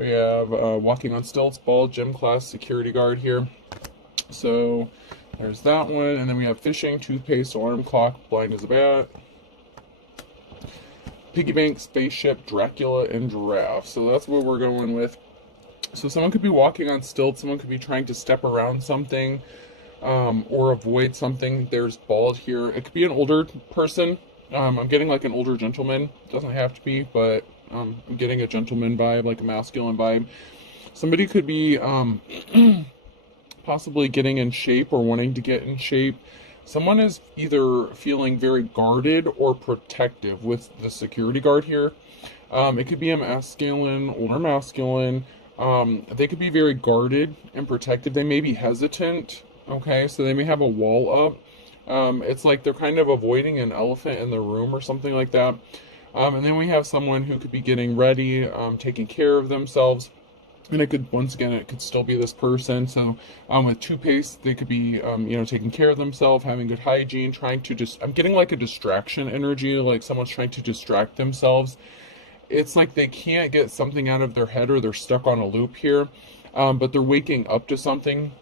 We have walking on stilts, ball, gym class, security guard here. So there's that one. And then we have fishing, toothpaste, alarm clock, blind as a bat, piggy bank, spaceship, Dracula, and giraffe. So that's what we're going with. So someone could be walking on stilts, someone could be trying to step around something, or avoid something. There's bald here. It could be an older person. I'm getting like an older gentleman. Doesn't have to be, but I'm getting a gentleman vibe, like a masculine vibe. Somebody could be possibly getting in shape or wanting to get in shape. Someone is either feeling very guarded or protective with the security guard here. It could be a masculine, older masculine. They could be very guarded and protective. They may be hesitant. Okay, so they may have a wall up. It's like they're kind of avoiding an elephant in the room or something like that. And then we have someone who could be getting ready, taking care of themselves. And it could, once again, it could still be this person. So with toothpaste, they could be, taking care of themselves, having good hygiene, trying to I'm getting like a distraction energy, like someone's trying to distract themselves. It's like they can't get something out of their head or they're stuck on a loop here, but they're waking up to something.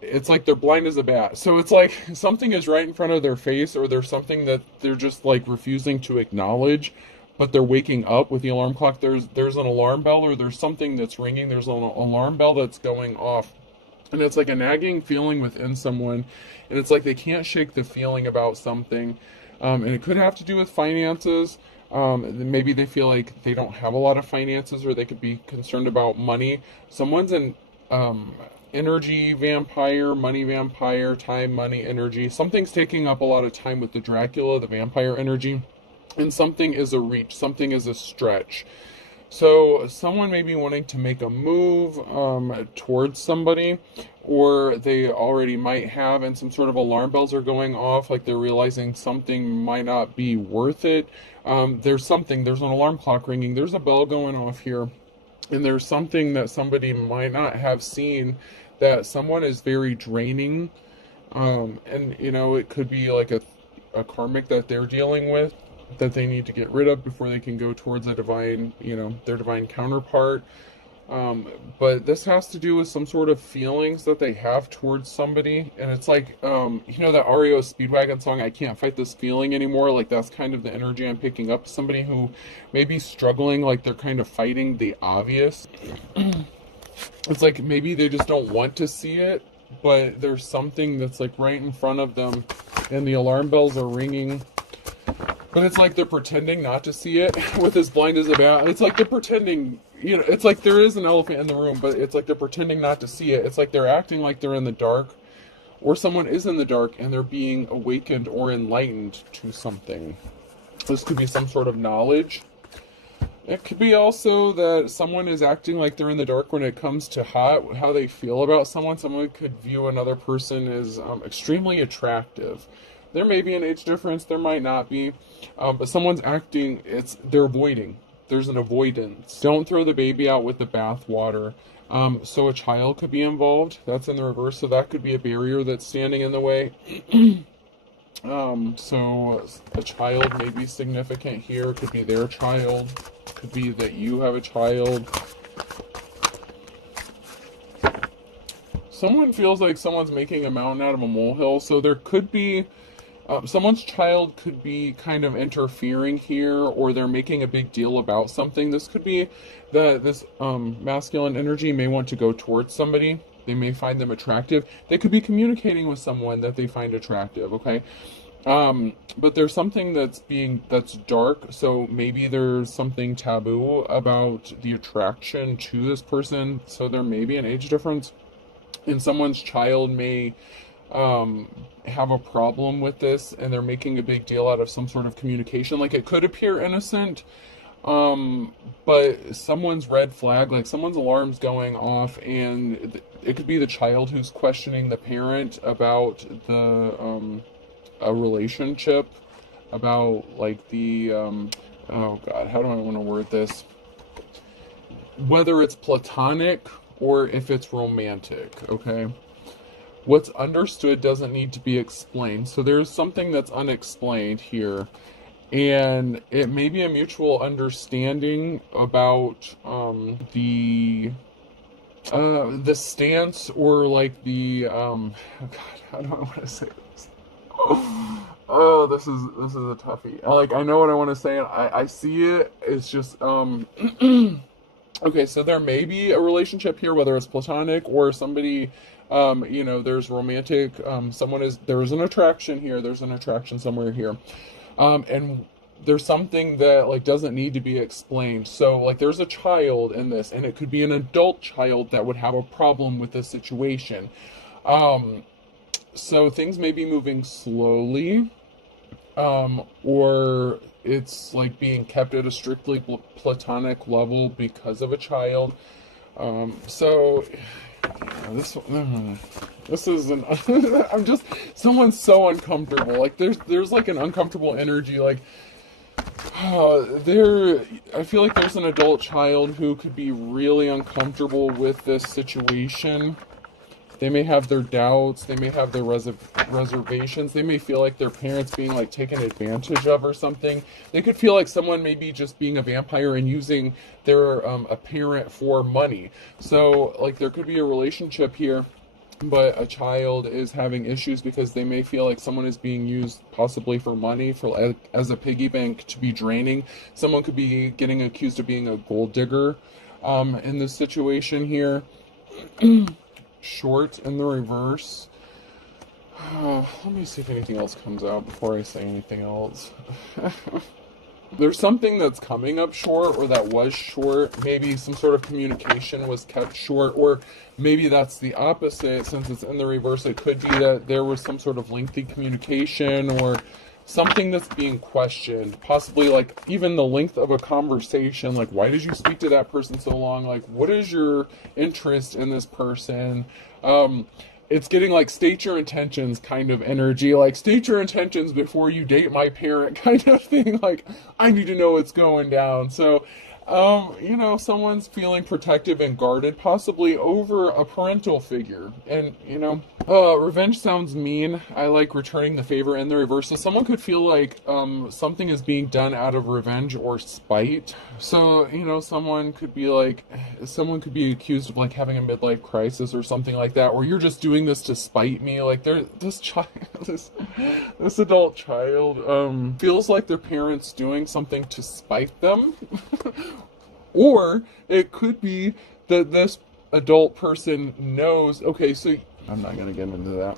It's like they're blind as a bat. So it's like something is right in front of their face, or there's something that they're just like refusing to acknowledge, but they're waking up with the alarm clock. There's an alarm bell, or there's something that's ringing. There's an alarm bell that's going off. And it's like a nagging feeling within someone. And it's like they can't shake the feeling about something. And it could have to do with finances. Maybe they feel like they don't have a lot of finances, or they could be concerned about money. Someone's an energy vampire, money vampire, time, money, energy. Something's taking up a lot of time with the Dracula, the vampire energy. And something is a reach, something is a stretch. So someone may be wanting to make a move towards somebody, or they already might have, and some sort of alarm bells are going off, like they're realizing something might not be worth it. There's an alarm clock ringing, there's a bell going off here, and there's something that somebody might not have seen, that someone is very draining, and it could be like a karmic that they're dealing with, that they need to get rid of before they can go towards a divine, their divine counterpart. But this has to do with some sort of feelings that they have towards somebody. And it's like, that REO Speedwagon song, I Can't Fight This Feeling Anymore. Like, that's kind of the energy I'm picking up. Somebody who may be struggling, like they're kind of fighting the obvious. It's like maybe they just don't want to see it, but there's something that's like right in front of them, and the alarm bells are ringing. But it's like they're pretending not to see it with as blind as a bat. It's like they're pretending, it's like there is an elephant in the room, but it's like they're pretending not to see it. It's like they're acting like they're in the dark, or someone is in the dark and they're being awakened or enlightened to something. This could be some sort of knowledge. It could be also that someone is acting like they're in the dark when it comes to how they feel about someone. Someone could view another person as extremely attractive. There may be an age difference, there might not be, but someone's acting, they're avoiding. There's an avoidance. Don't throw the baby out with the bathwater. So a child could be involved. That's in the reverse, so that could be a barrier that's standing in the way. So a child may be significant here. Could be their child. Could be that you have a child. Someone feels like someone's making a mountain out of a molehill, so there could be someone's child could be kind of interfering here, or they're making a big deal about something. This could be that this masculine energy may want to go towards somebody. They may find them attractive. They could be communicating with someone that they find attractive, okay? But there's something that's dark, so maybe there's something taboo about the attraction to this person, so there may be an age difference. And someone's child may have a problem with this, and they're making a big deal out of some sort of communication. Like, it could appear innocent, but someone's red flag, like someone's alarm's going off, and it could be the child who's questioning the parent about a relationship, about like the oh god, how do I want to word this, whether it's platonic or if it's romantic, okay? What's understood doesn't need to be explained. So there's something that's unexplained here. And it may be a mutual understanding about the stance, or like the oh God, how do I want to say this? Oh, this is a toughie. Like, I know what I want to say, and I see it. It's just okay, so there may be a relationship here, whether it's platonic or somebody, there's romantic. There is an attraction here. There's an attraction somewhere here, and there's something that like doesn't need to be explained. So like, there's a child in this, and it could be an adult child that would have a problem with this situation. Um, so things may be moving slowly, or it's like being kept at a strictly platonic level because of a child. So this is an I'm just, someone's so uncomfortable. Like, there's like an uncomfortable energy. Like, I feel like there's an adult child who could be really uncomfortable with this situation. They may have their doubts. They may have their reservations. They may feel like their parents being like taken advantage of or something. They could feel like someone may be just being a vampire and using their a parent for money. So like, there could be a relationship here, but a child is having issues because they may feel like someone is being used possibly for money, for as a piggy bank, to be draining. Someone could be getting accused of being a gold digger in this situation here. Short in the reverse. Let me see if anything else comes out before I say anything else. There's something that's coming up short, or that was short. Maybe some sort of communication was kept short, or maybe that's the opposite. Since it's in the reverse, it could be that there was some sort of lengthy communication, or something that's being questioned. Possibly like even the length of a conversation. Like, why did you speak to that person so long? Like, what is your interest in this person? It's getting like, state your intentions kind of energy, like state your intentions before you date my parent kind of thing. Like, I need to know what's going down. So, someone's feeling protective and guarded, possibly over a parental figure. And, revenge sounds mean. I like returning the favor in the reverse. So someone could feel like something is being done out of revenge or spite. So, someone could be accused of like having a midlife crisis or something like that, or you're just doing this to spite me. Like, this adult child feels like their parents doing something to spite them. Or it could be that this adult person knows, okay, so I'm not going to get into that.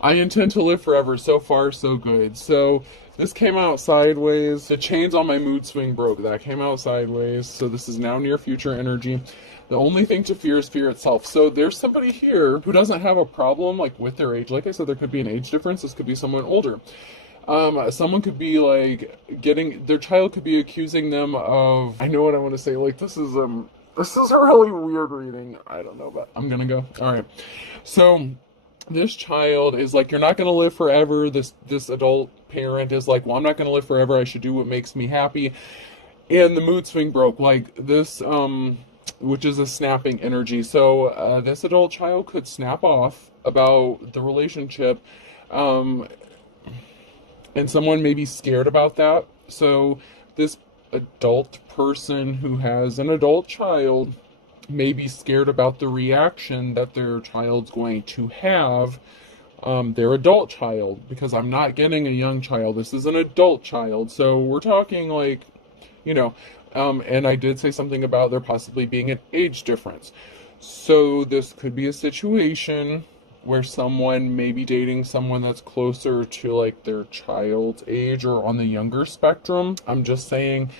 I intend to live forever. So far, so good. So this came out sideways. The chains on my mood swing broke. That came out sideways. So this is now near future energy. The only thing to fear is fear itself. So there's somebody here who doesn't have a problem like with their age. Like I said, there could be an age difference. This could be someone older. Someone could be like their child could be accusing them of, I know what I want to say. Like, this is a really weird reading. I don't know, but I'm gonna go. All right. So this child is like, you're not gonna live forever. This adult parent is like, well, I'm not gonna live forever. I should do what makes me happy. And the mood swing broke. Like this, which is a snapping energy. So this adult child could snap off about the relationship. And someone may be scared about that. So this adult person who has an adult child may be scared about the reaction that their child's going to have, their adult child, because I'm not getting a young child. This is an adult child. So we're talking like, and I did say something about there possibly being an age difference. So this could be a situation where someone may be dating someone that's closer to like their child's age or on the younger spectrum. I'm just saying,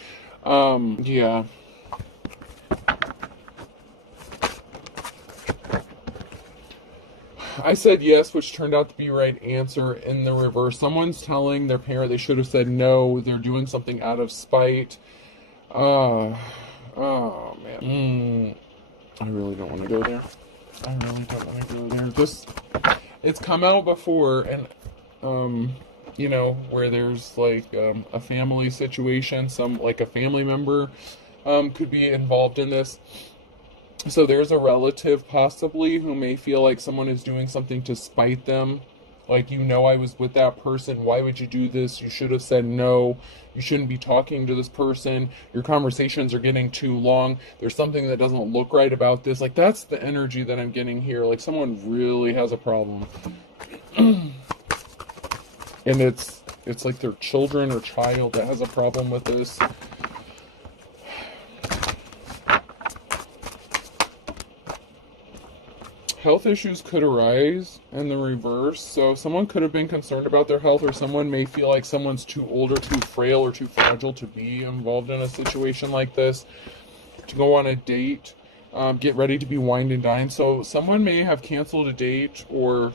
yeah. I said yes, which turned out to be right answer in the reverse. Someone's telling their parent they should have said no. They're doing something out of spite. Oh man. I really don't want to go there. It's come out before, and where there's like a family situation, like a family member could be involved in this. So there's a relative possibly who may feel like someone is doing something to spite them, Like, you know, I was with that person. Why would you do this? You should have said no. You shouldn't be talking to this person. Your conversations are getting too long. There's something that doesn't look right about this. Like, that's the energy that I'm getting here. Like, someone really has a problem. And it's like their children or child that has a problem with this. Health issues could arise in the reverse. So someone could have been concerned about their health, or someone may feel like someone's too old or too frail or too fragile to be involved in a situation like this, to go on a date, get ready to be wined and dined. So someone may have canceled a date, or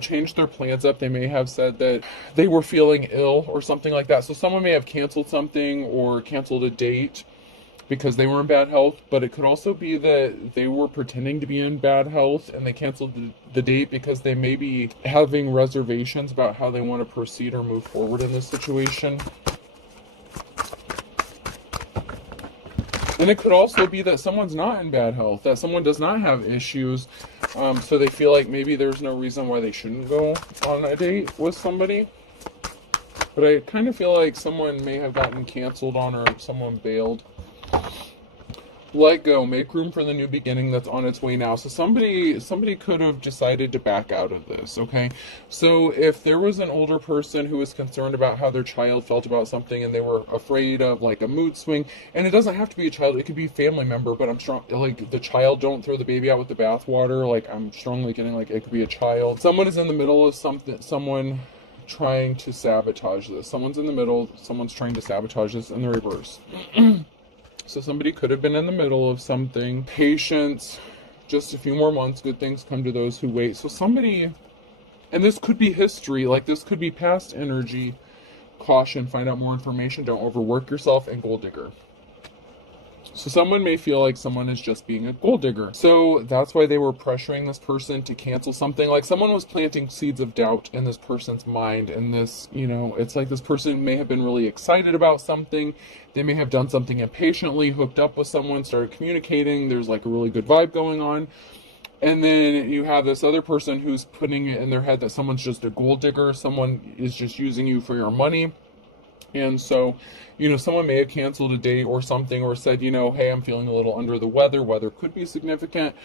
changed their plans up. They may have said that they were feeling ill or something like that. So someone may have canceled something or canceled a date because they were in bad health, but it could also be that they were pretending to be in bad health and they canceled the date because they may be having reservations about how they want to proceed or move forward in this situation. And it could also be that someone's not in bad health, that someone does not have issues, so they feel like maybe there's no reason why they shouldn't go on a date with somebody. But I kind of feel like someone may have gotten canceled on, or someone bailed. Let go, make room for the new beginning that's on its way now. So somebody could have decided to back out of this, okay? So if there was an older person who was concerned about how their child felt about something, and they were afraid of like a mood swing, and it doesn't have to be a child, it could be a family member, but I'm strong, like the child, don't throw the baby out with the bathwater. Like, I'm strongly getting like it could be a child. Someone is in the middle of something, someone trying to sabotage this. Someone's in the middle, someone's trying to sabotage this in the reverse. So somebody could have been in the middle of something. Patience, just a few more months, good things come to those who wait. So somebody, and this could be history, like this could be past energy. Caution, find out more information, don't overwork yourself, and gold digger. So someone may feel like someone is just being a gold digger. So that's why they were pressuring this person to cancel something. Like, someone was planting seeds of doubt in this person's mind. And this, it's like this person may have been really excited about something. They may have done something impatiently, hooked up with someone, started communicating. There's like a really good vibe going on. And then you have this other person who's putting it in their head that someone's just a gold digger. Someone is just using you for your money. And so, someone may have canceled a date or something, or said, hey, I'm feeling a little under the weather. Weather could be significant.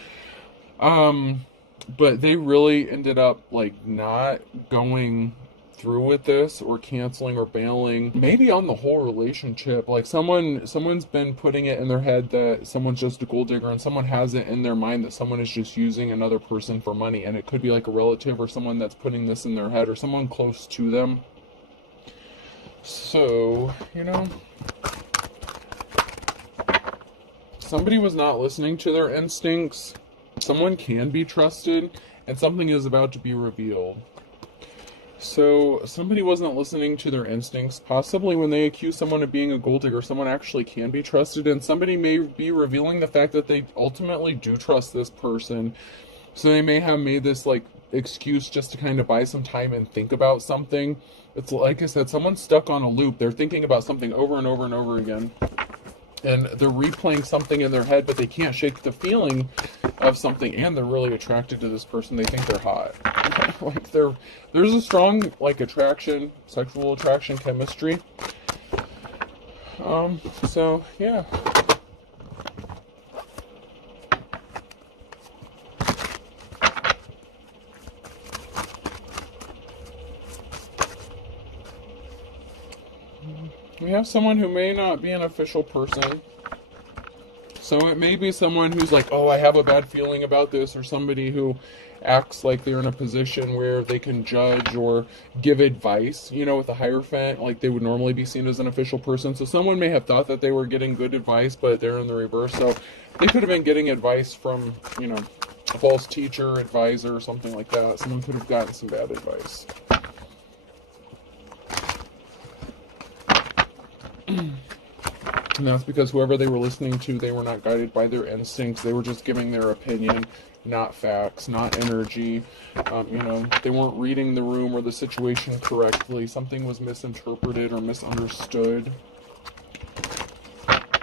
But they really ended up like not going through with this, or canceling or bailing, maybe on the whole relationship. Like, someone's been putting it in their head that someone's just a gold digger, and someone has it in their mind that someone is just using another person for money. And it could be like a relative, or someone that's putting this in their head, or someone close to them. So, somebody was not listening to their instincts. Someone can be trusted, and something is about to be revealed. So somebody wasn't listening to their instincts. Possibly when they accuse someone of being a gold digger, someone actually can be trusted, and somebody may be revealing the fact that they ultimately do trust this person. So they may have made this like excuse just to kind of buy some time and think about something. It's like I said, someone's stuck on a loop. They're thinking about something over and over and over again. And they're replaying something in their head, but they can't shake the feeling of something, and they're really attracted to this person. They think they're hot. Like, there's a strong like attraction, sexual attraction, chemistry. So yeah. We have someone who may not be an official person. So it may be someone who's like, oh, I have a bad feeling about this, or somebody who acts like they're in a position where they can judge or give advice, with a Hierophant, like they would normally be seen as an official person. So someone may have thought that they were getting good advice, but they're in the reverse. So they could have been getting advice from, a false teacher, advisor, or something like that. Someone could have gotten some bad advice. And that's because whoever they were listening to, they were not guided by their instincts. They were just giving their opinion, not facts, not energy. They weren't reading the room or the situation correctly. Something was misinterpreted or misunderstood.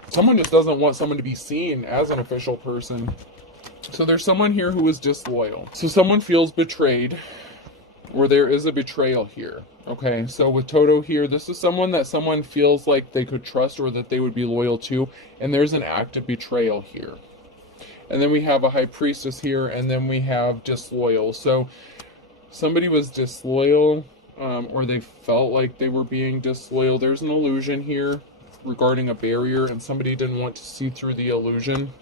Someone just doesn't want someone to be seen as an official person. So there's someone here who is disloyal. So someone feels betrayed. or there is a betrayal here. Okay, so with Toto here, this is someone that someone feels like they could trust or that they would be loyal to, and there's an act of betrayal here. And then we have a high priestess here, and then we have disloyal. So somebody was disloyal, or they felt like they were being disloyal. There's an illusion here regarding a barrier, and somebody didn't want to see through the illusion,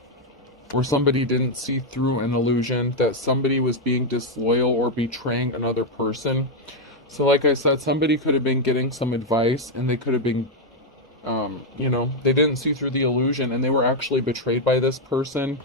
or somebody didn't see through an illusion that somebody was being disloyal or betraying another person. So like I said, somebody could have been getting some advice, and they could have been, they didn't see through the illusion, and they were actually betrayed by this person.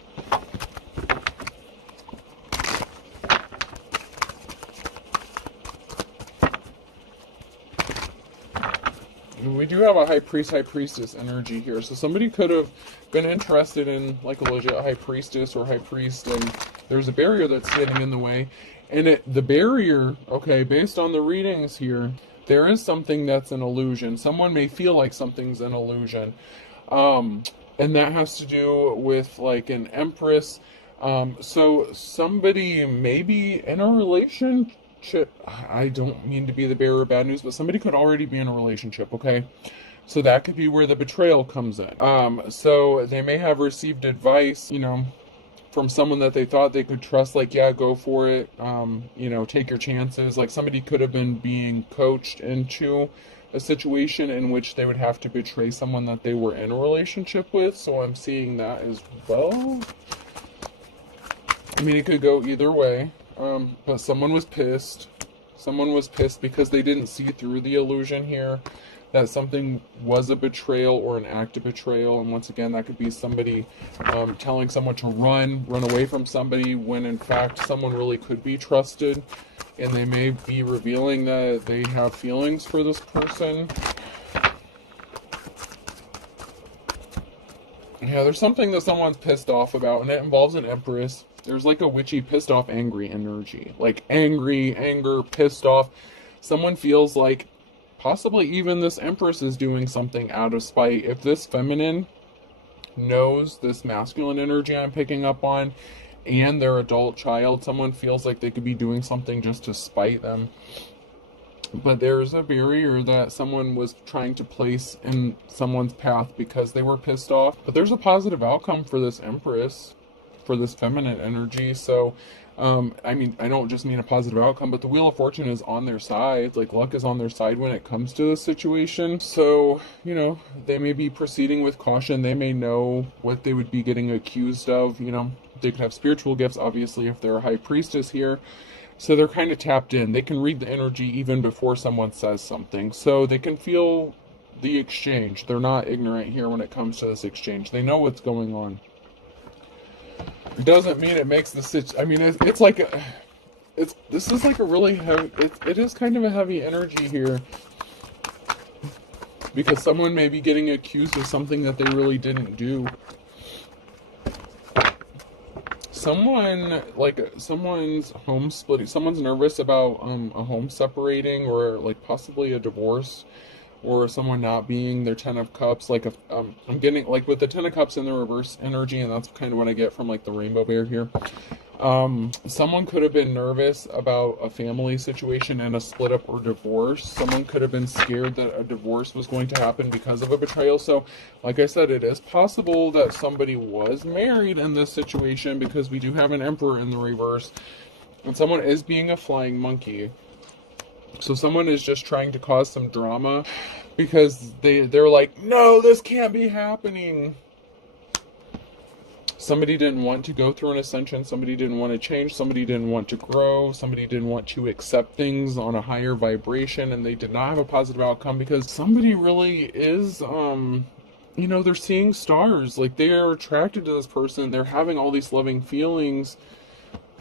We do have a high priest, high priestess energy here. So somebody could have been interested in like a legit high priestess or high priest, and there's a barrier that's standing in the way. And the barrier, okay, based on the readings here, there is something that's an illusion. Someone may feel like something's an illusion. And that has to do with like an empress. So somebody may be in a relationship. I don't mean to be the bearer of bad news, but somebody could already be in a relationship, okay? So that could be where the betrayal comes in. So they may have received advice, from someone that they thought they could trust, like, yeah, go for it, take your chances. Like somebody could have been being coached into a situation in which they would have to betray someone that they were in a relationship with. So I'm seeing that as well. I mean, it could go either way. But someone was pissed. Someone was pissed because they didn't see through the illusion here that something was a betrayal or an act of betrayal. And once again, that could be somebody telling someone to run away from somebody when in fact someone really could be trusted. And they may be revealing that they have feelings for this person. Yeah, there's something that someone's pissed off about, and it involves an empress. There's like a witchy, pissed off, angry energy. Like angry, anger, pissed off. Someone feels like possibly even this empress is doing something out of spite. If this feminine knows this masculine energy I'm picking up on and their adult child, someone feels like they could be doing something just to spite them. But there's a barrier that someone was trying to place in someone's path because they were pissed off. But there's a positive outcome for this empress, for this feminine energy. So I don't just mean a positive outcome, but the Wheel of Fortune is on their side. Like luck is on their side when it comes to this situation. So they may be proceeding with caution. They may know what they would be getting accused of. They could have spiritual gifts, obviously, if they're a high priestess here. So they're kind of tapped in. They can read the energy even before someone says something. So they can feel the exchange. They're not ignorant here when it comes to this exchange. They know what's going on. It doesn't mean it makes the this is like a really heavy, it is kind of a heavy energy here. Because someone may be getting accused of something that they really didn't do. Someone's home splitting, someone's nervous about a home separating, or like possibly a divorce, or someone not being their 10 of cups. Like I'm getting like with the 10 of cups in the reverse energy, and that's kind of what I get from like the rainbow bear here. Someone could have been nervous about a family situation and a split up or divorce. Someone could have been scared that a divorce was going to happen because of a betrayal. So, like I said, it is possible that somebody was married in this situation, because we do have an emperor in the reverse, and someone is being a flying monkey. So someone is just trying to cause some drama because they're like, no, this can't be happening. Somebody didn't want to go through an ascension. Somebody didn't want to change. Somebody didn't want to grow. Somebody didn't want to accept things on a higher vibration, and they did not have a positive outcome because somebody really is, they're seeing stars. Like they are attracted to this person. They're having all these loving feelings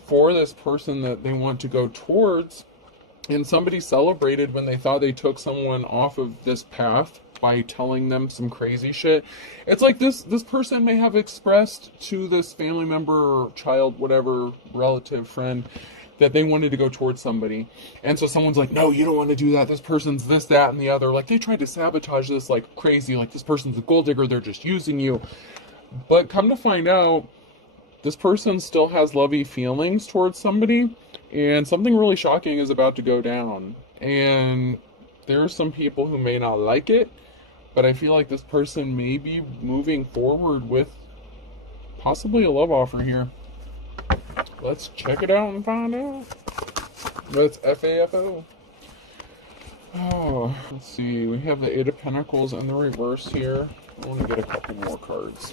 for this person that they want to go towards. And somebody celebrated when they thought they took someone off of this path by telling them some crazy shit. It's like this person may have expressed to this family member or child, whatever, relative, friend, that they wanted to go towards somebody. And so someone's like, no, you don't want to do that. This person's this, that, and the other. Like they tried to sabotage this like crazy. Like this person's a gold digger. They're just using you. But come to find out, this person still has lovey feelings towards somebody, And something really shocking is about to go down. And there are some people who may not like it, but I feel like this person may be moving forward with possibly a love offer here. Let's check it out and find out. That's FAFO. Oh, let's see. We have the Eight of Pentacles in the reverse here. I want to get a couple more cards.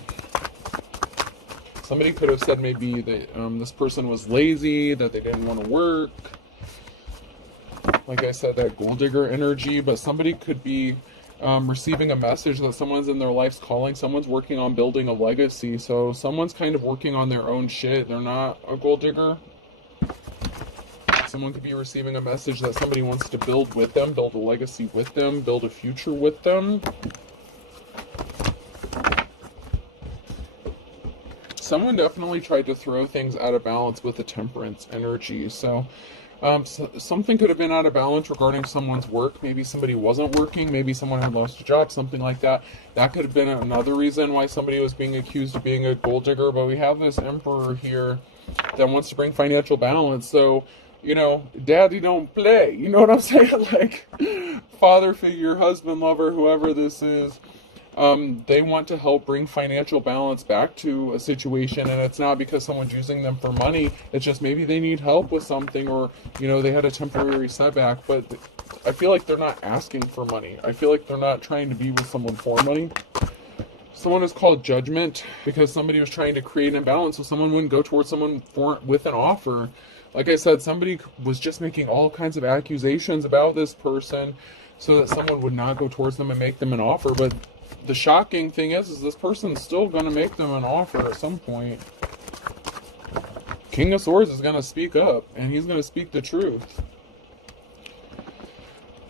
Somebody could have said maybe that this person was lazy, that they didn't want to work. Like I said, that gold digger energy. But somebody could be receiving a message that someone's in their life's calling. Someone's working on building a legacy. So someone's kind of working on their own shit. They're not a gold digger. Someone could be receiving a message that somebody wants to build with them, build a legacy with them, build a future with them. Someone definitely tried to throw things out of balance with the temperance energy. So something could have been out of balance regarding someone's work. Maybe somebody wasn't working. Maybe someone had lost a job, something like that. That could have been another reason why somebody was being accused of being a gold digger. But we have this emperor here that wants to bring financial balance. So, you know, daddy don't play. You know what I'm saying? Like, father figure, husband, lover, whoever this is. They want to help bring financial balance back to a situation, and it's not because someone's using them for money. It's just maybe they need help with something, or, you know, they had a temporary setback. But I feel like they're not asking for money. I feel like they're not trying to be with someone for money. Someone is called judgment because somebody was trying to create an imbalance so someone wouldn't go towards someone with an offer. Like I said, somebody was just making all kinds of accusations about this person so that someone would not go towards them and make them an offer. But the shocking thing is this person's still going to make them an offer at some point. King of Swords is going to speak up, and he's going to speak the truth.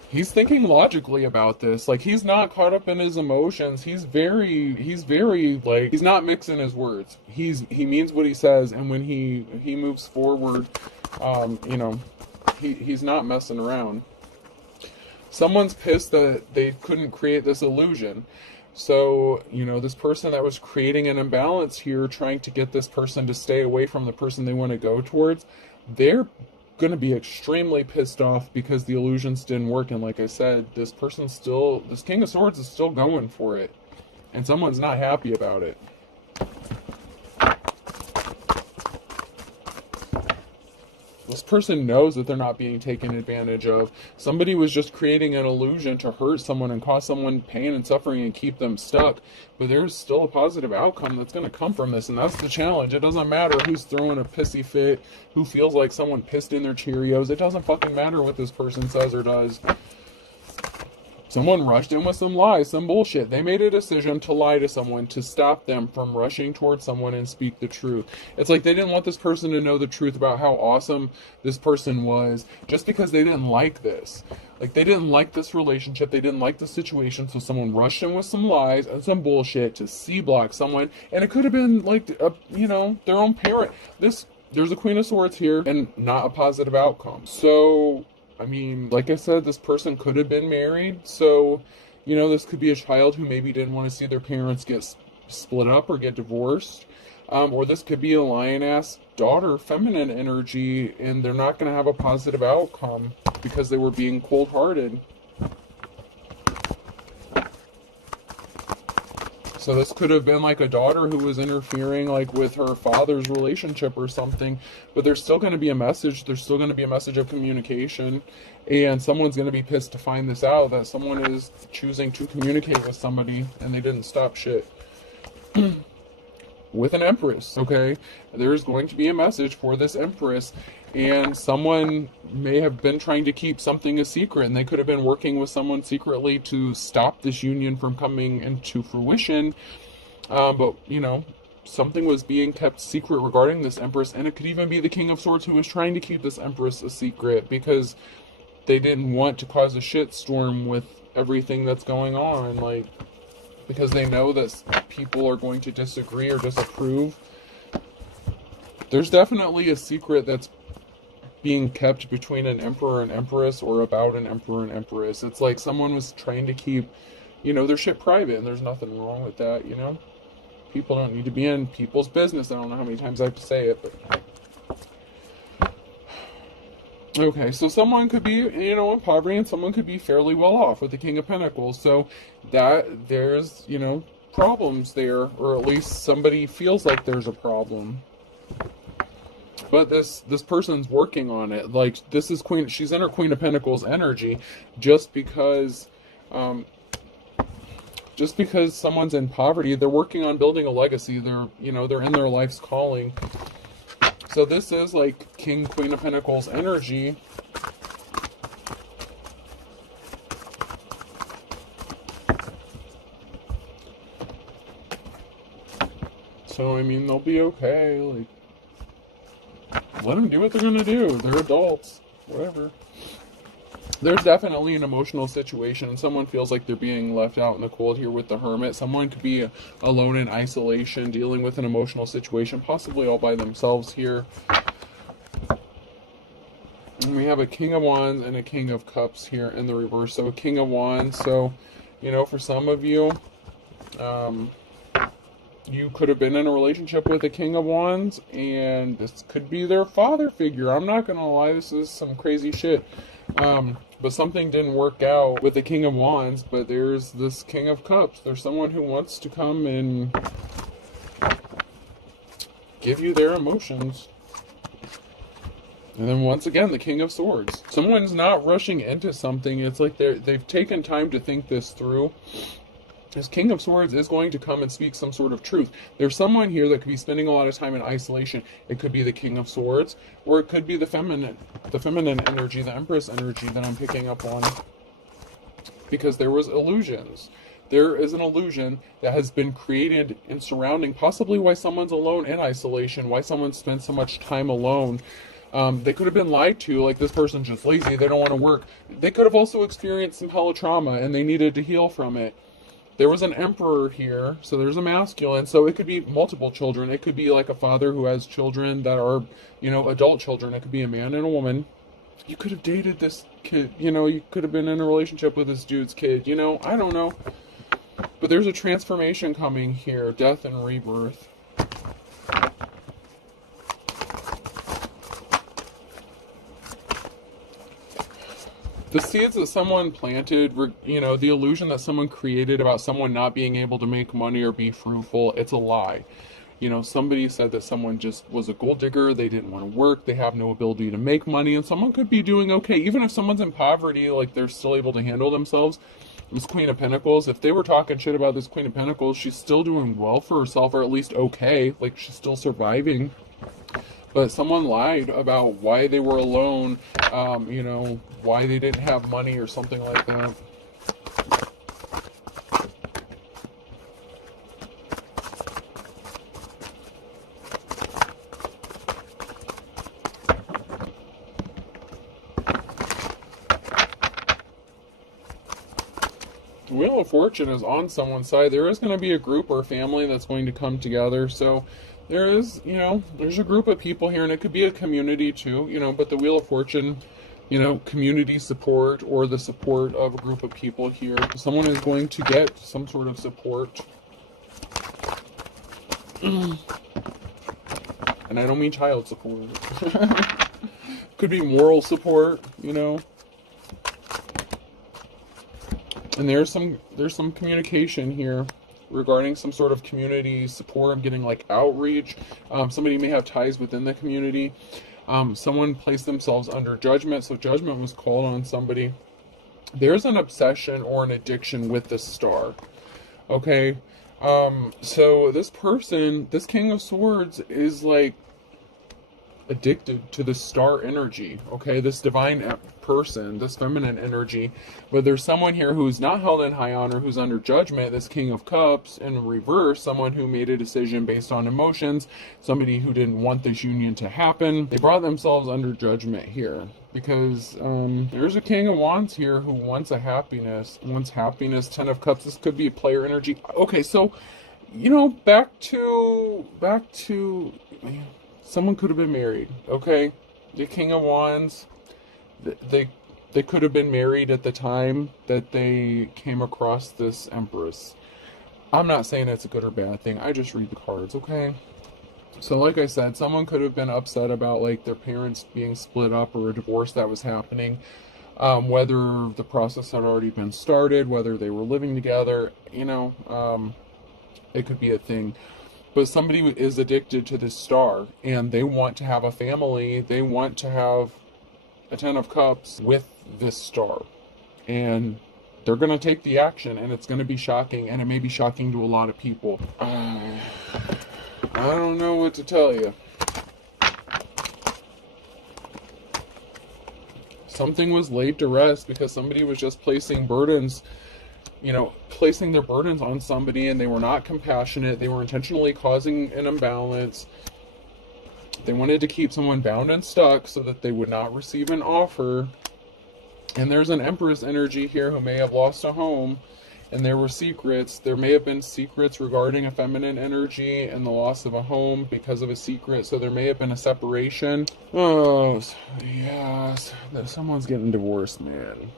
He's thinking logically about this. Like, he's not caught up in his emotions. He's very, like, he's not mixing his words. He means what he says, and when he moves forward, you know, he's not messing around. Someone's pissed that they couldn't create this illusion. So, you know, this person that was creating an imbalance here, trying to get this person to stay away from the person they want to go towards, they're going to be extremely pissed off because the illusions didn't work. And like I said, this King of Swords is still going for it. And someone's not happy about it. This person knows that they're not being taken advantage of. Somebody was just creating an illusion to hurt someone and cause someone pain and suffering and keep them stuck. But there's still a positive outcome that's going to come from this, and that's the challenge. It doesn't matter who's throwing a pissy fit, who feels like someone pissed in their Cheerios. It doesn't fucking matter what this person says or does. Someone rushed in with some lies, some bullshit. They made a decision to lie to someone to stop them from rushing towards someone and speak the truth. It's like they didn't want this person to know the truth about how awesome this person was just because they didn't like this. Like, they didn't like this relationship. They didn't like the situation. So someone rushed in with some lies and some bullshit to C-block someone. And it could have been like, you know, their own parent. There's a Queen of Swords here and not a positive outcome. So, I mean, like I said, this person could have been married. So, you know, this could be a child who maybe didn't want to see their parents get split up or get divorced. Or this could be a lion-ass daughter, feminine energy, and they're not going to have a positive outcome because they were being cold-hearted. So this could have been like a daughter who was interfering like with her father's relationship or something, but there's still going to be a message. There's still going to be a message of communication, and someone's going to be pissed to find this out, that someone is choosing to communicate with somebody and they didn't stop shit. With an Empress, okay? There's going to be a message for this Empress, and someone may have been trying to keep something a secret, and they could have been working with someone secretly to stop this union from coming into fruition. But, you know, something was being kept secret regarding this Empress, and it could even be the King of Swords who was trying to keep this Empress a secret because they didn't want to cause a shitstorm with everything that's going on, like, because they know that people are going to disagree or disapprove. There's definitely a secret that's being kept between an emperor and empress, or about an emperor and empress. It's like someone was trying to keep, you know, their shit private, and there's nothing wrong with that, you know? People don't need to be in people's business. I don't know how many times I have to say it, but Okay, so someone could be, in poverty, and someone could be fairly well off with the King of Pentacles. So that there's, problems there, or at least somebody feels like there's a problem. But this person's working on it. Like, this is she's in her Queen of Pentacles energy, just because um, just because someone's in poverty, they're working on building a legacy. They're in their life's calling. So this is like Queen of Pentacles energy. So, I mean, they'll be okay. Like, let them do what they're going to do. They're adults. Whatever. There's definitely an emotional situation. Someone feels like they're being left out in the cold here with the Hermit. Someone could be alone in isolation, dealing with an emotional situation, possibly all by themselves here. And we have a King of Wands and a King of Cups here in the reverse. So a King of Wands. So, for some of you, you could have been in a relationship with a King of Wands, and this could be their father figure. I'm not going to lie, this is some crazy shit. But something didn't work out with the King of Wands, but there's this King of Cups. There's someone who wants to come and give you their emotions. And then once again, the King of Swords. Someone's not rushing into something. It's like they've taken time to think this through. This King of Swords is going to come and speak some sort of truth. There's someone here that could be spending a lot of time in isolation. It could be the King of Swords, or it could be the feminine energy, the Empress energy that I'm picking up on. Because there was illusions. There is an illusion that has been created in surrounding possibly why someone's alone in isolation, why someone spends so much time alone. They could have been lied to, like this person's just lazy, they don't want to work. They could have also experienced some hella trauma and they needed to heal from it. There was an Emperor here, so there's a masculine, so it could be multiple children. It could be like a father who has children that are, adult children. It could be a man and a woman. You could have dated this kid, you could have been in a relationship with this dude's kid, I don't know. But there's a transformation coming here, death and rebirth. The seeds that someone planted, the illusion that someone created about someone not being able to make money or be fruitful, it's a lie. Somebody said that someone just was a gold digger, they didn't want to work, they have no ability to make money, and someone could be doing okay. Even if someone's in poverty, like they're still able to handle themselves. This Queen of Pentacles, if they were talking shit about this Queen of Pentacles, she's still doing well for herself, or at least okay, like she's still surviving. But someone lied about why they were alone, why they didn't have money or something like that. The Wheel of Fortune is on someone's side. There is going to be a group or a family that's going to come together. So there is, there's a group of people here, and it could be a community too, but the Wheel of Fortune, community support or the support of a group of people here. Someone is going to get some sort of support. And I don't mean child support. Could be moral support, And there's some communication here regarding some sort of community support. I'm getting like outreach. Somebody may have ties within the community. Someone placed themselves under judgment, so judgment was called on somebody. There's an obsession or an addiction with the star. Okay, so this person, this King of Swords, is like addicted to the star energy, okay, this divine person, this feminine energy. But there's someone here who's not held in high honor, who's under judgment, this King of Cups. In reverse, someone who made a decision based on emotions, somebody who didn't want this union to happen. They brought themselves under judgment here because there's a King of Wands here who wants happiness. Ten of Cups, this could be player energy. Okay, so back to man, someone could have been married, okay? The King of Wands, they could have been married at the time that they came across this Empress. I'm not saying it's a good or bad thing. I just read the cards, okay? So like I said, someone could have been upset about like their parents being split up or a divorce that was happening, whether the process had already been started, whether they were living together, it could be a thing. But somebody is addicted to this star and they want to have a family, they want to have a 10 of Cups with this star. And they're going to take the action, and it's going to be shocking, and it may be shocking to a lot of people. I don't know what to tell you. Something was laid to rest because somebody was just placing burdens, placing their burdens on somebody, and they were not compassionate. They were intentionally causing an imbalance. They wanted to keep someone bound and stuck so that they would not receive an offer. And there's an Empress energy here who may have lost a home, and there were secrets. There may have been secrets regarding a feminine energy and the loss of a home because of a secret. So there may have been a separation. Oh, yes. Someone's getting divorced, man.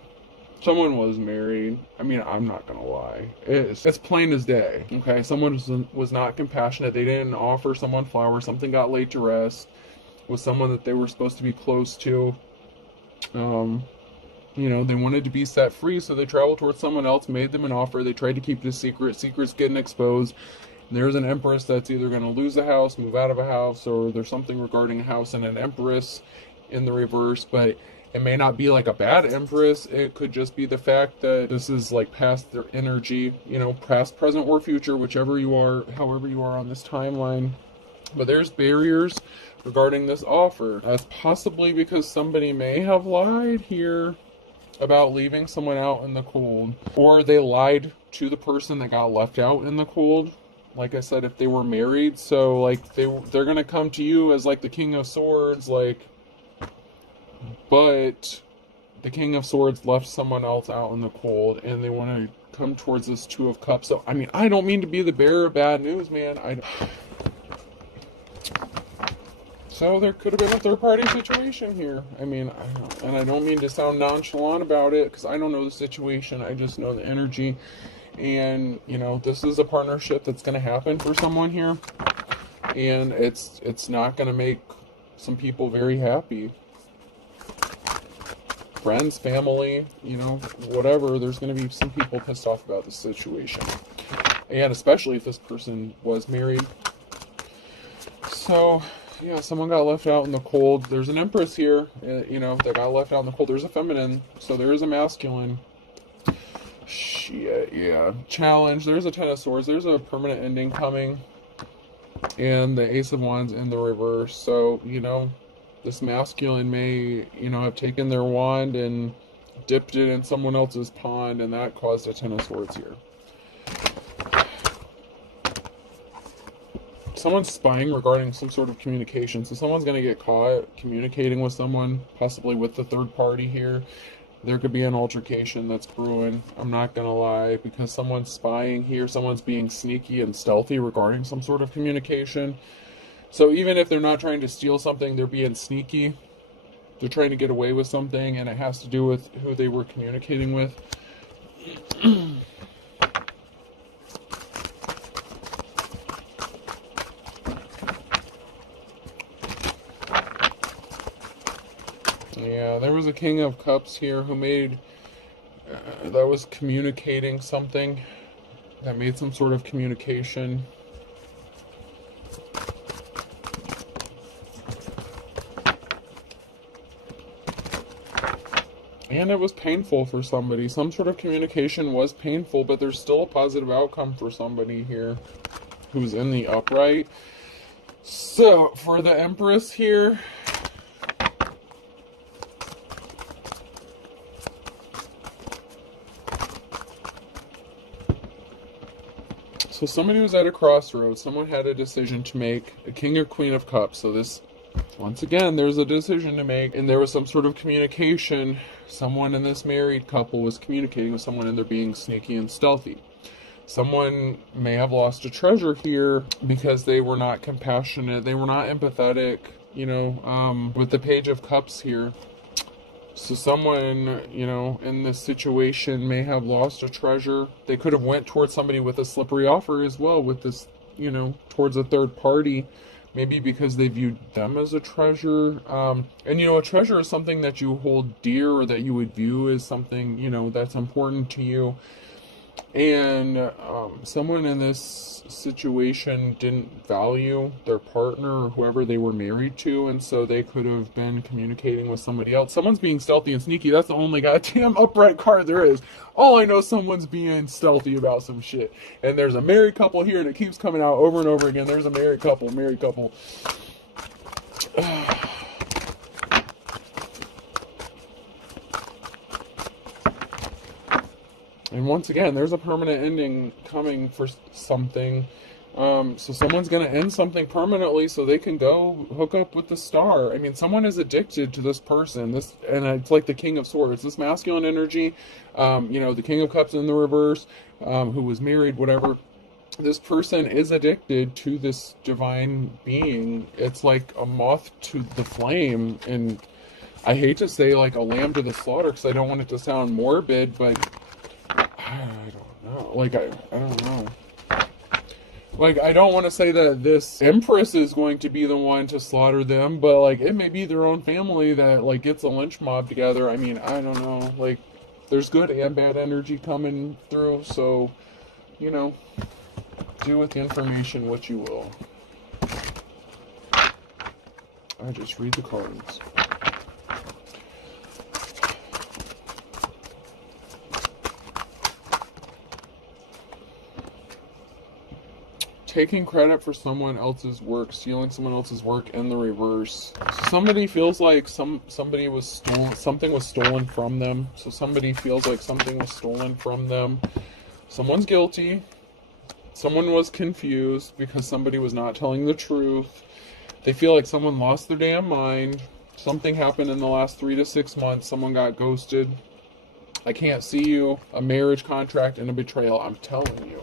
Someone was married. I mean, I'm not gonna lie. It's plain as day. Okay, someone was not compassionate. They didn't offer someone flowers. Something got laid to rest with someone that they were supposed to be close to. They wanted to be set free, so they traveled towards someone else, made them an offer. They tried to keep it a secret. Secret's getting exposed. And there's an Empress that's either going to lose a house, move out of a house, or there's something regarding a house and an Empress in the reverse. But it may not be like a bad Empress. It could just be the fact that this is like past their energy, past, present, or future, whichever you are, however you are on this timeline. But there's barriers regarding this offer. That's possibly because somebody may have lied here about leaving someone out in the cold, or they lied to the person that got left out in the cold. Like I said, if they were married, so like they're gonna come to you as like the King of Swords, but the King of Swords left someone else out in the cold, and they want to come towards this 2 of Cups. So I mean, I don't mean to be the bearer of bad news, man. So there could have been a third-party situation here. I mean, and I don't mean to sound nonchalant about it, because I don't know the situation. I just know the energy. And, this is a partnership that's going to happen for someone here. And it's not going to make some people very happy. Friends, family, whatever. There's going to be some people pissed off about this situation. And especially if this person was married. So yeah, someone got left out in the cold. There's an Empress here, that got left out in the cold. There's a feminine, so there is a masculine. Shit, yeah. Challenge. There's a 10 of Swords. There's a permanent ending coming. And the Ace of Wands in the reverse. So, this masculine may, have taken their wand and dipped it in someone else's pond, and that caused a 10 of Swords here. Someone's spying regarding some sort of communication. So someone's going to get caught communicating with someone, possibly with the third party here. There could be an altercation that's brewing. I'm not going to lie, because someone's spying here. Someone's being sneaky and stealthy regarding some sort of communication. So even if they're not trying to steal something, they're being sneaky. They're trying to get away with something, and it has to do with who they were communicating with. Yeah, there was a King of Cups here who made, that was communicating something, that made some sort of communication. And it was painful for somebody. Some sort of communication was painful, but there's still a positive outcome for somebody here who's in the upright. So, for the Empress here, so somebody was at a crossroads. Someone had a decision to make, a King or Queen of Cups. So this, once again, there's a decision to make, and there was some sort of communication. Someone in this married couple was communicating with someone, and they're being sneaky and stealthy. Someone may have lost a treasure here because they were not compassionate. They were not empathetic, with the Page of Cups here. So someone, in this situation may have lost a treasure. They could have went towards somebody with a slippery offer as well, with this, towards a third party, maybe because they viewed them as a treasure. And a treasure is something that you hold dear, or that you would view as something, that's important to you. And someone in this situation didn't value their partner or whoever they were married to, and so they could have been communicating with somebody else. Someone's being stealthy and sneaky. That's the only goddamn upright card there is. All I know, someone's being stealthy about some shit. And there's a married couple here, and it keeps coming out over and over again. There's a married couple, married couple. And once again, there's a permanent ending coming for something. So someone's going to end something permanently so they can go hook up with the star. I mean, someone is addicted to this person. And it's like the King of Swords. This masculine energy, the King of Cups in the reverse, who was married, whatever. This person is addicted to this divine being. It's like a moth to the flame. And I hate to say like a lamb to the slaughter, because I don't want it to sound morbid, but I don't know. Like, I don't know. Like, I don't want to say that this Empress is going to be the one to slaughter them, but, like, it may be their own family that, like, gets a lynch mob together. I mean, I don't know. Like, there's good and bad energy coming through, so, do with the information what you will. I just read the cards. Taking credit for someone else's work, stealing someone else's work in the reverse. So somebody feels like something was stolen from them. So somebody feels like something was stolen from them. Someone's guilty. Someone was confused because somebody was not telling the truth. They feel like someone lost their damn mind. Something happened in the last 3 to 6 months. Someone got ghosted. I can't see you. A marriage contract and a betrayal. I'm telling you.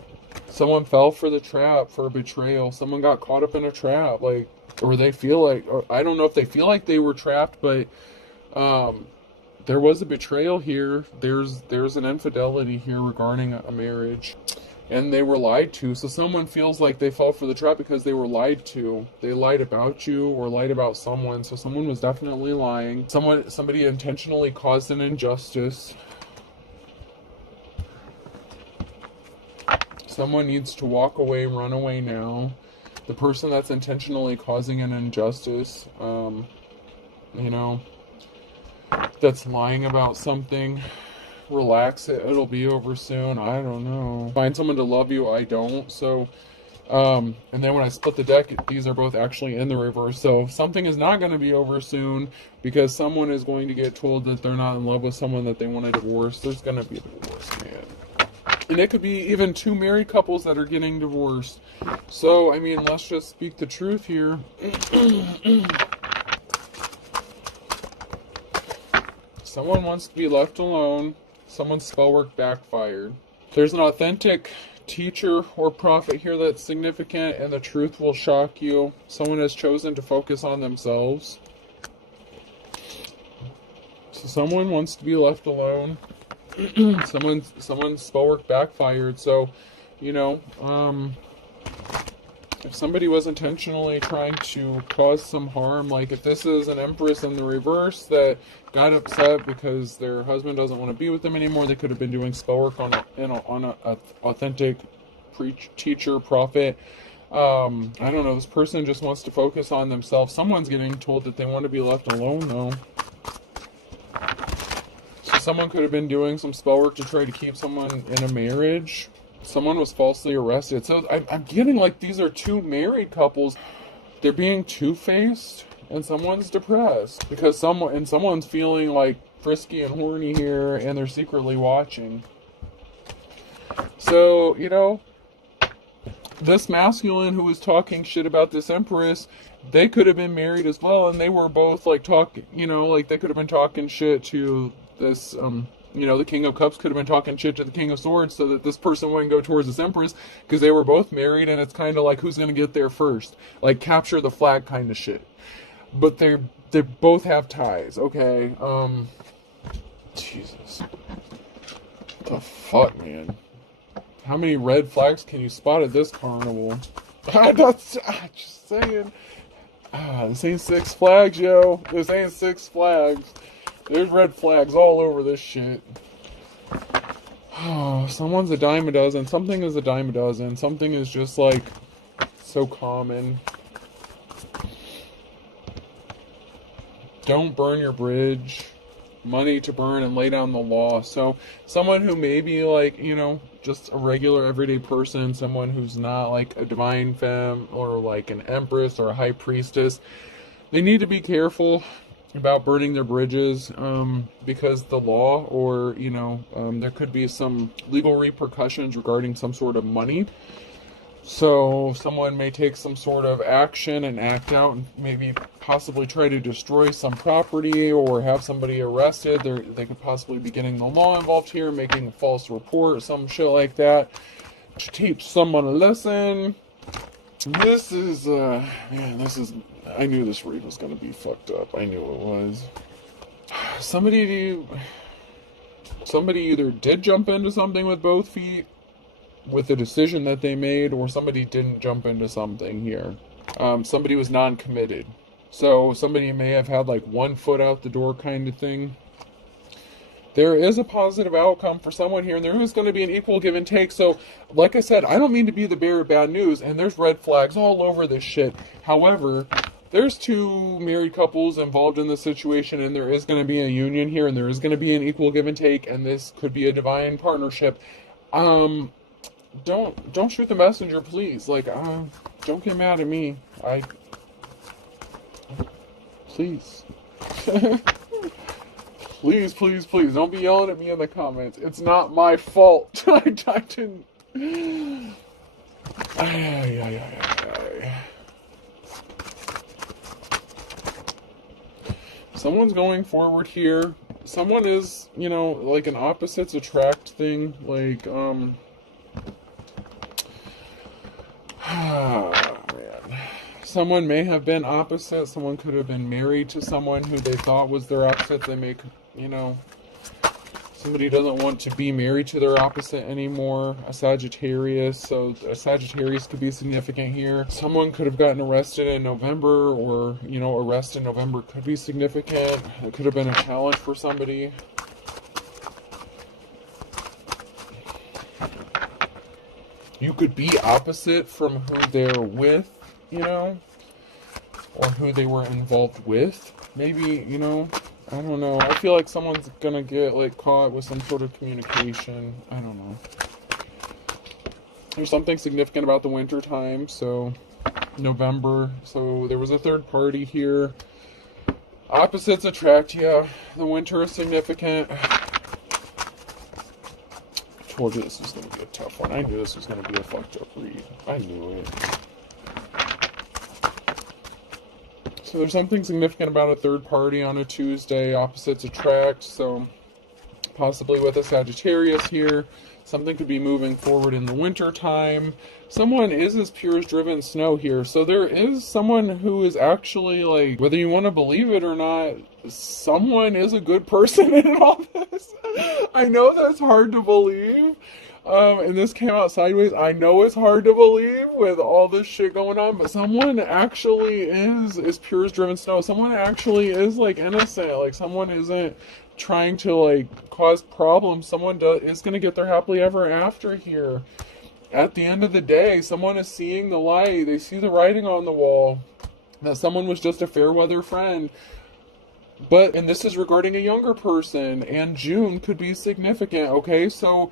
Someone fell for the trap, for a betrayal. Someone got caught up in a trap, or they feel like, or I don't know if they feel like they were trapped, but there was a betrayal here. There's an infidelity here regarding a marriage, and they were lied to. So someone feels like they fell for the trap because they were lied to. They lied about you or lied about someone. So someone was definitely lying. Somebody intentionally caused an injustice. Someone needs to walk away, run away now. The person that's intentionally causing an injustice, that's lying about something, relax it. It'll be over soon. I don't know. Find someone to love you. I don't. So, and then when I split the deck, these are both actually in the reverse. So something is not going to be over soon because someone is going to get told that they're not in love with someone that they want to divorce. There's going to be a divorce, man. And it could be even 2 married couples that are getting divorced. So, I mean, let's just speak the truth here. Someone wants to be left alone. Someone's spell work backfired. There's an authentic teacher or prophet here that's significant, and the truth will shock you. Someone has chosen to focus on themselves. So someone wants to be left alone. Someone's spell work backfired. So, if somebody was intentionally trying to cause some harm, like if this is an Empress in the reverse that got upset because their husband doesn't want to be with them anymore, they could have been doing spell work on a authentic teacher, prophet. I don't know. This person just wants to focus on themselves. Someone's getting told that they want to be left alone, though. Someone could have been doing some spell work to try to keep someone in a marriage. Someone was falsely arrested. So I'm getting like these are 2 married couples. They're being two-faced, and someone's depressed because someone's feeling like frisky and horny here, and they're secretly watching. So, this masculine who was talking shit about this Empress, they could have been married as well, and they were both like talking, they could have been talking shit to this, the King of Cups could have been talking shit to the King of Swords so that this person wouldn't go towards this Empress because they were both married, and it's kind of like who's going to get there first, like capture the flag kind of shit. But they both have ties, okay? Jesus. What the fuck, man? How many red flags can you spot at this carnival? That's just saying. This ain't Six Flags, yo. This ain't Six Flags. There's red flags all over this shit. Someone's a dime a dozen. Something is a dime a dozen. Something is just like so common. Don't burn your bridge. Money to burn and lay down the law. So someone who may be like, just a regular everyday person, someone who's not like a divine femme or like an empress or a high priestess, they need to be careful about burning their bridges, because the law or, there could be some legal repercussions regarding some sort of money. So someone may take some sort of action and act out and maybe possibly try to destroy some property or have somebody arrested. They could possibly be getting the law involved here, making a false report, some shit like that, to teach someone a lesson. This is, I knew this read was going to be fucked up. I knew it was. Somebody either did jump into something with both feet, with the decision that they made, or somebody didn't jump into something here. Somebody was non-committed. So somebody may have had like one foot out the door kind of thing. There is a positive outcome for someone here, and there is going to be an equal give and take. So, like I said, I don't mean to be the bearer of bad news, and there's red flags all over this shit. However, there's two married couples involved in this situation, and there is going to be a union here, and there is going to be an equal give and take, and this could be a divine partnership. Don't shoot the messenger, please. Like, don't get mad at me. Please. Please, please, please, don't be yelling at me in the comments. It's not my fault. I didn't. Someone's going forward here. Someone is, like an opposites attract thing. Like, man. Someone may have been opposite. Someone could have been married to someone who they thought was their opposite. They may, somebody doesn't want to be married to their opposite anymore. A Sagittarius. So a Sagittarius could be significant here. Someone could have gotten arrested in November, or, arrest in November could be significant. It could have been a challenge for somebody. You could be opposite from who they're with, or who they were involved with. Maybe, I don't know. I feel like someone's gonna get, like, caught with some sort of communication. I don't know. There's something significant about the winter time, so November. So there was a third party here. Opposites attract, yeah. The winter is significant. I told you this was going to be a tough one. I knew this was going to be a fucked up read. I knew it. So there's something significant about a third party on a Tuesday. Opposites attract. So possibly with a Sagittarius here. Something could be moving forward in the winter time. Someone is as pure as driven snow here. So there is someone who is actually, like, whether you want to believe it or not, someone is a good person in all this. I know that's hard to believe. And this came out sideways. I know it's hard to believe with all this shit going on, but someone actually is pure as driven snow. Someone actually is, like, innocent. Like, someone isn't trying to, like, cause problems. Someone is going to get their happily ever after here. At the end of the day, someone is seeing the light. They see the writing on the wall that someone was just a fair weather friend. And this is regarding a younger person, and June could be significant, okay? So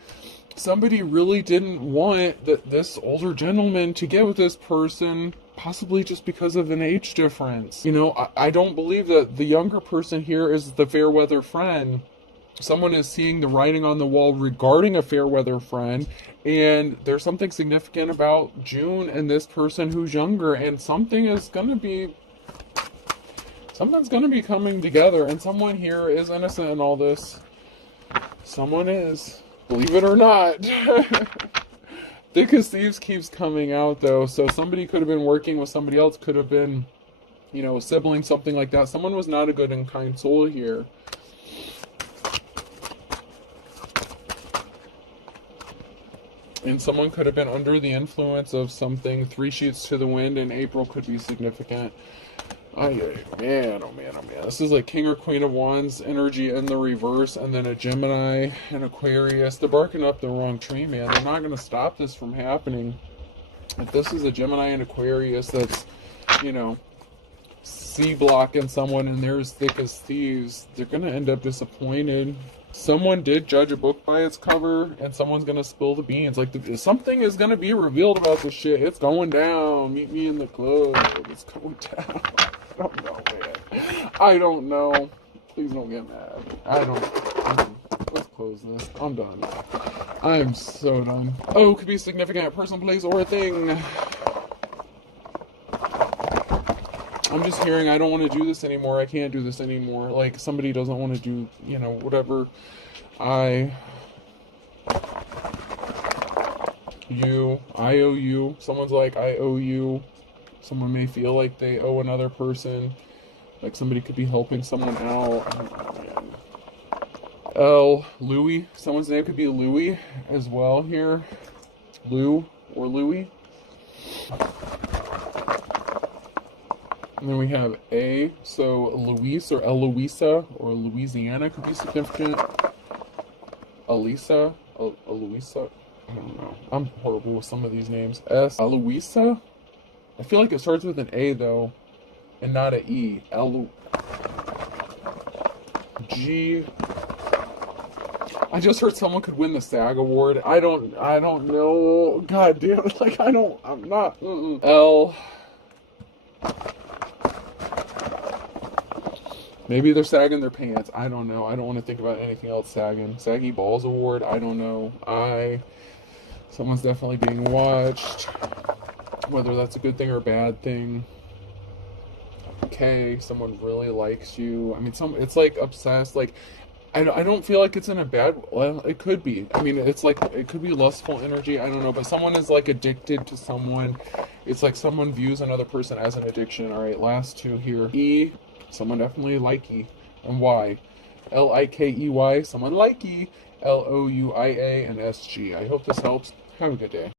somebody really didn't want this older gentleman to get with this person, possibly just because of an age difference. I don't believe that the younger person here is the fair weather friend. Someone is seeing the writing on the wall regarding a fair weather friend, and there's something significant about June and this person who's younger, and something's going to be coming together, and someone here is innocent in all this. Someone is. Believe it or not. Thick as Thieves keeps coming out, though. So somebody could have been working with somebody else. Could have been, a sibling, something like that. Someone was not a good and kind soul here. And someone could have been under the influence of something. 3 sheets to the wind, and April could be significant. Oh man, oh man, oh man. This is like King or Queen of Wands energy in the reverse, and then a Gemini and Aquarius. They're barking up the wrong tree, man. They're not going to stop this from happening. If this is a Gemini and Aquarius that's, you know, C-blocking someone and they're as thick as thieves, they're going to end up disappointed. Someone did judge a book by its cover, and someone's going to spill the beans. Like, something is going to be revealed about this shit. It's going down. Meet me in the club. It's going down. I don't know, man. I don't know. Please don't get mad. I don't. Let's close this. I'm done. I'm so done. Oh, could be significant person, place, or a thing. I'm just hearing I don't want to do this anymore. I can't do this anymore. Like, somebody doesn't want to do, you know, whatever. I owe you. Someone's like, I owe you. Someone may feel like they owe another person. Like somebody could be helping someone out. Oh, man. Louis. Someone's name could be Louis as well here. Lou or Louis. And then we have A, so Luis or Eloisa or Louisiana could be significant. Elisa, Eloisa, I don't know. I'm horrible with some of these names. S, Eloisa? I feel like it starts with an A though, and not an E. G. I just heard someone could win the SAG award. I don't know. God damn it, like I'm not. L. Maybe they're sagging their pants. I don't know. I don't want to think about anything else sagging. Saggy Balls Award. I don't know. Someone's definitely being watched. Whether that's a good thing or a bad thing. Okay, someone really likes you. I mean, it's like obsessed. Like, I don't feel like it's in a bad. Well, it could be. I mean, it's like it could be lustful energy. I don't know, but someone is like addicted to someone. It's like someone views another person as an addiction. All right, last two here. E. Someone definitely likey. And Y. Likey. Someone likey. Louia and SG. I hope this helps. Have a good day.